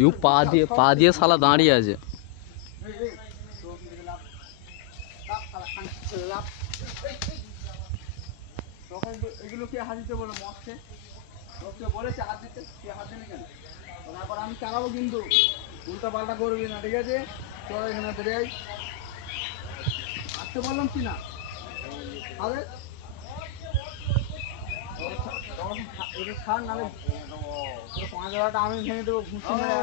You পা দিয়ে শালা দাঁড়িয়ে আছে। এগুলো কে হাত দিতে বলে মস্তে লোককে বলেছে হাত দিতে, কে হাত দেয়নি কেন? তারপর আমি চালাবো কিন্তু উল্টা পাল্টা করবি না, ঠিক আছে? চল এখানে বেড়ে যাই, আসতে বললাম কি না? আরে এটা ছাড়, নাহলে 5,000টা আমি ভেঙে দেবো ঘুষি মেরে।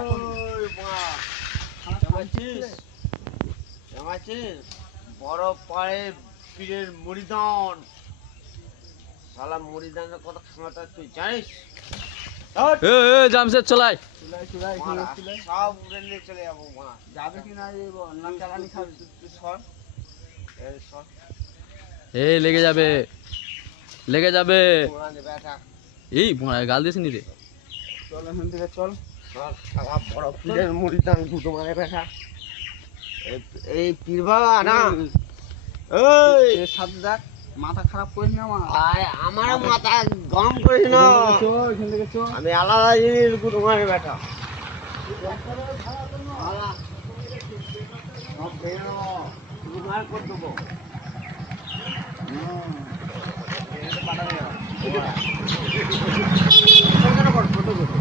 বড় পায়ে পীরের মুড়িদান, শালা মুড়িদানের কথা খাওয়াটা তুই জানিস? এ জামশেদ চলাই। সব উড়ে নিয়ে চলে যাবো। মা যাবে কি না না চালানি খাবি? তুই সর, সর, এই লেগে যাবে, লেগে যাবে। ব্যাটা এই গাল দিস নি রে। চল এখান থেকে চল। সর, শালা বড় পীরের মুড়িদান দুটো মানে ব্যাটা। এই পীর বাবা না, এর সাথে দেখ, মাথা খারাপ করিস না আমার। আমার মাথা গরম করিস না, এখান থেকে চল। আমি আলাদা জিনিস দুটো মানে ব্যাটা। সব ভেঙে নেবো, শুধু মার করে দেবো। ছোট ছোট কর, ছোট ছোট।